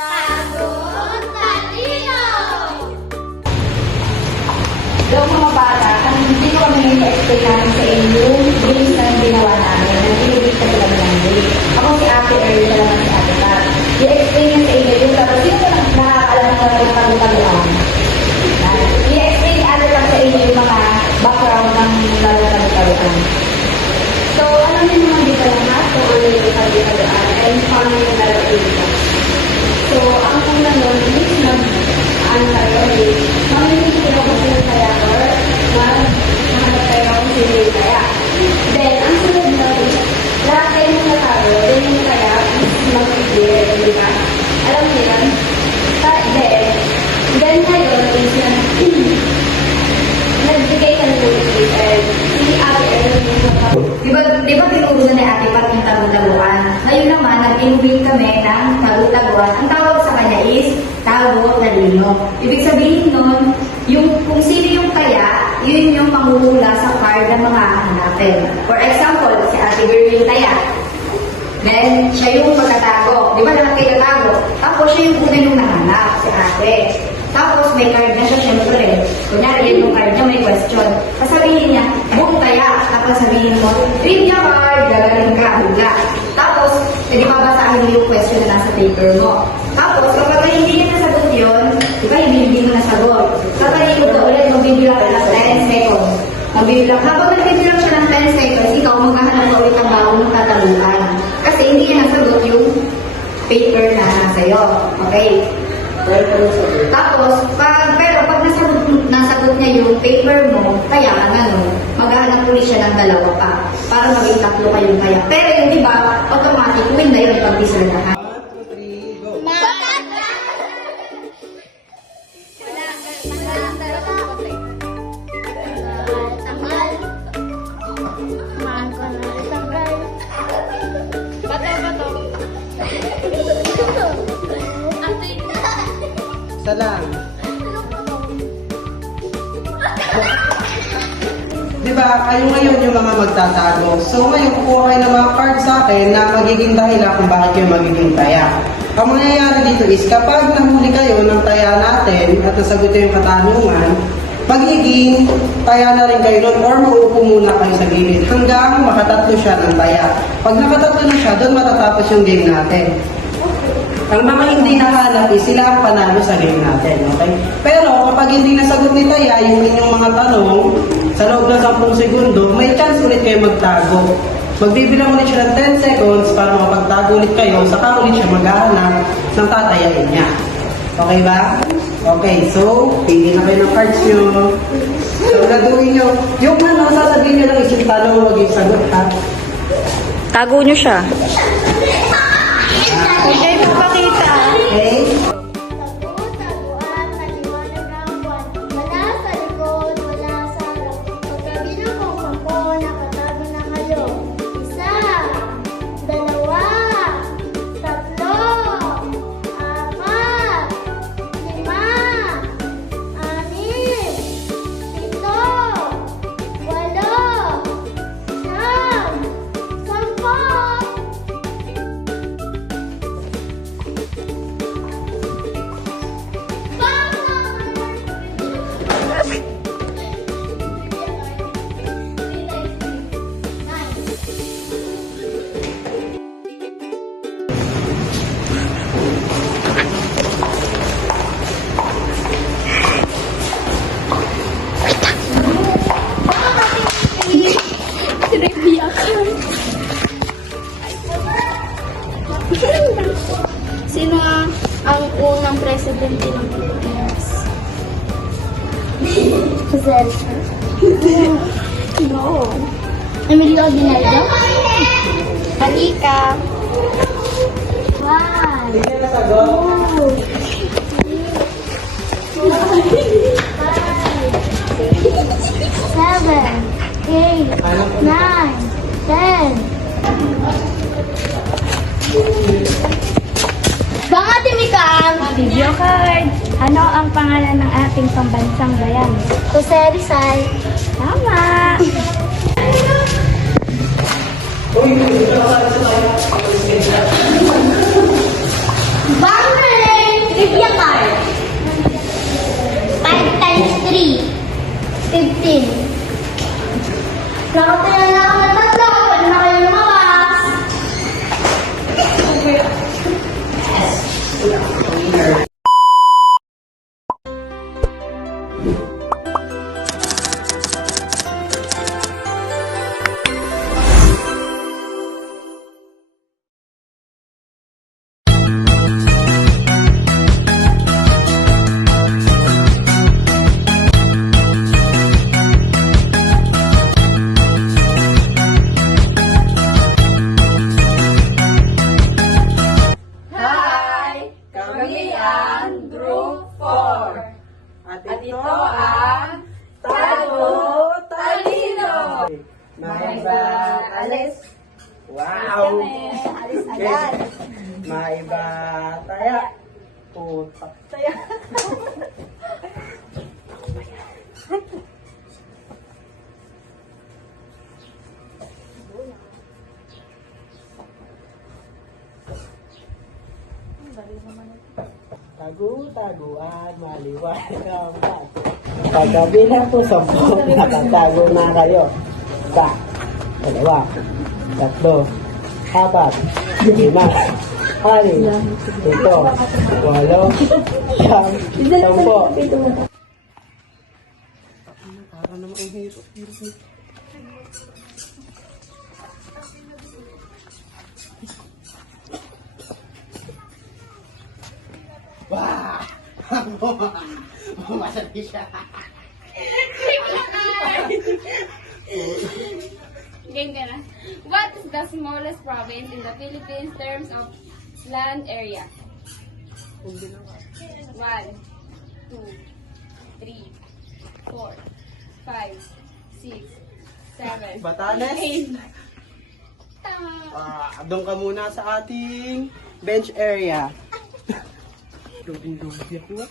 Sagot Talino! Hello mga bata, hindi ko kami i-explain namin sa inyo yung games na ginawa namin. Nag-iubig ka sila ng games. Ako si Ate Earl, siya naman si Ate Pat. I-explain niya sa inyo yung tapos sino na nakakaalam na pagkakaluan. I-explain ni Ate Pat sa inyo yung mga background ng pagkakaluan. So, alam niyo naman dito lahat kung ano yung pagkakaluan and paano yung laruin ito. So, ang una nun is ano tayo is mamimili ko kung sino kaya or maghanap tayo kung sino yung kaya. Then, ang sunod nun is lahat kayo muna tayo, then yung kaya is mag-clear, di ba? Alam niyo yun? Then ngayon is nagbigay ka ng ulit and si Ate Earl Di ba tinuro na ni Ate Pat yung tagu-taguan? Ngayon naman, nag-invite kami ng tagu-taguan. Ang tawag sa kanya is tagu-talino. Ibig sabihin nun, kung sino yung kaya, yun yung manghuhula sa card na mga hanapin. For example, si Ate Girl yung kaya. Then, siya yung magtatago. Di ba lahat kayo tatago? Tapos, siya yung una yung nahanap, si Ate. Tapos, may card na siya, syempre. Kunyari, yan yung card niya, may question. Sasabihin niya, buong kaya. Tapos sabihin mo, trivia card, gagaling ka, hula. Tapos, pwede babasaan mo yung question na nasa paper mo. Tapos, kapag hindi niya nasagot yun, di ba, hindi mo nasagot. Kapag mo na ulit, magbibilang ka ng 10 seconds. Habang nagbibilang siya ng 10 seconds, ikaw maghahanap ka ulit ang bago mong tataluan. Kasi hindi niya nasagot yung paper na nasa'yo. Okay? Tapos, pero pag nasagot niya yung paper mo, kaya ka na, no? Maghahanap ulit siya ng dalawa pa para maging tatlo kayong kaya. Pero yung iba, automatic win na yun pag di sila lahat. 1, 2, 3, go! Isa lang. Diba, kayo ngayon yung mga magtatago. So ngayon, kukuha kayo ng mga card sa akin na magiging dahilan kung bakit kayo magiging taya. Ang mangyayari dito is, kapag nahuli kayo ng taya natin at nasagot yung katanungan, magiging taya na rin kayo nun or mauupo muna kayo sa gilid hanggang makatatlo siya ng taya. Pag nakatatlo na siya, doon matatapos yung game natin. Ang mga hindi nahanap is sila ang panalo sa game natin, okay? Pero kapag hindi nasagot ni Taya yung inyong mga tanong, sa loob ng 10 segundo, may chance ulit kayo magtago. Magbibilang ulit siya ng 10 seconds para makapagtago ulit kayo, saka ulit siya maghahanap ng tatayain niya. Okay ba? Okay, so, pili na kayo ng cards nyo. So, gagawin nyo. Yung sasabihin nyo lang is yung tanong, huwag yung sagot, ha? Tago nyo siya. Okay, papakita. Okay? Tagu-taguan, maliwanag ang buwan. Wala sa likod, wala sa harap. Pagkabilang ko, 10, nakatago na kayo. 1, 2, 3, 4, 5, Sino ang unang presidente ng Pilipinas? Jose No. Emilio Aguinaldo. Halika. 1, Hindi na nasagot. 7, 8, 9, 10. Mga timikam! Video card. Ano ang pangalan ng ating pambansang bayan? Jose Rizal. Tama. Bangladesh! Winner. Kami ang Group 4. At At ito ang Tago Talino. Maiba. Alis. Wow. Alis agad. Maiba. Taya. Putak. Tago-taguan, maliwanag ang bato. Paggabi na po 10, nakatago na kayo. Isa, dalawa, tatlo, apat, lima, anim, ito, 8, 9, 10. Para naman ang hirap. Wah! Masali siya. Game ka na. What is the smallest province in the Philippines in terms of land area? 1, 2, 3, 4, 5, 6, 7, Batanes? 8. Tama. Doon ka muna sa ating bench area. Dumi ako.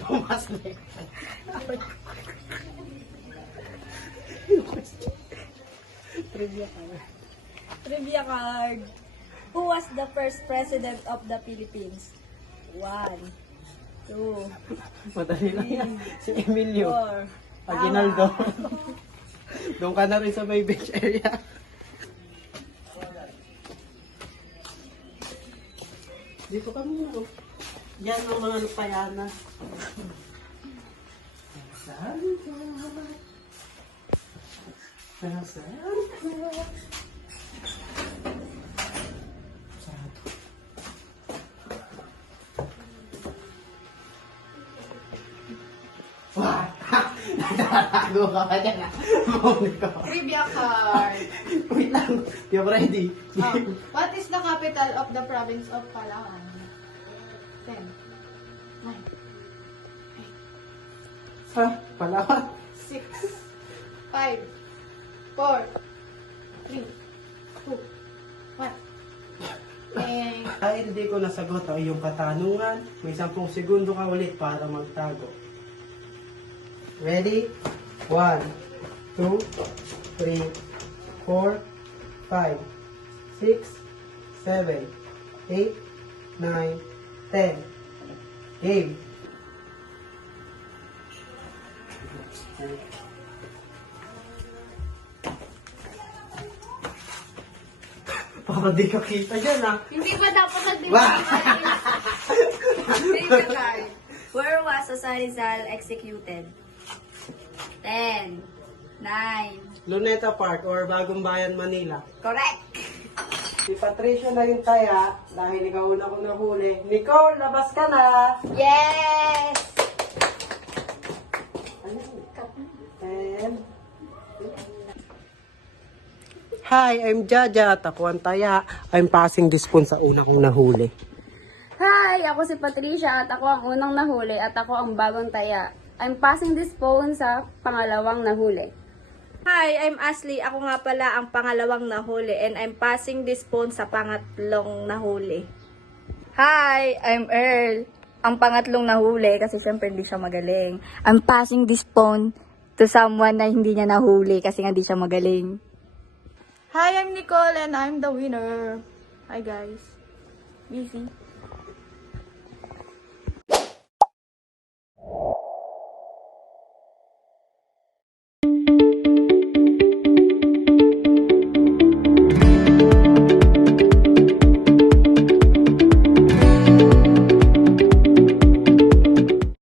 Pumaslik. Trivia card. Who was the first president of the Philippines? 1, 2, Madali lang yan. Si Emilio 4. Aguinaldo. Doon ka na rin sa may beach area. Dito kami mo. Yan ang mga lupayana. Nasaan ka? Nasaan ka? Wah! Nagtatago ka pa dyan ah. Mahuli ko. Trivia card. Wait lang. You're ready. What is the capital of the province of Palawan? 10, 9, Ha? Palawan? 6, 5, 4, 3, 2, 1. Dahil hindi ko nasagot ang iyong katanungan, may 10 segundo ka ulit para magtago. Ready? 1, 2, 3, 4, 5, 6, 7, 8, 9, 10. Game. Para di ka kita dyan ah. Hindi ba dapat Wah! Trivia card. Where was Rizal executed? 10, 9. Luneta Park or Bagong Bayan, Manila. Correct! Si Patricia na yung taya dahil ikaw una kong nahuli. Nicole, labas ka na! Yes! And... Hi, I'm Jaja at ako ang taya. I'm passing this spoon sa una kong nahuli. Hi, ako si Patricia at ako ang unang nahuli at ako ang bagong taya. I'm passing this phone sa pangalawang nahuli. Hi, I'm Ashley. Ako nga pala ang pangalawang nahuli and I'm passing this phone sa pangatlong nahuli. Hi, I'm Earl. Ang pangatlong nahuli kasi syempre hindi siya magaling. I'm passing this phone to someone na hindi niya nahuli kasi nga hindi siya magaling. Hi, I'm Nicole and I'm the winner. Hi guys. Busy.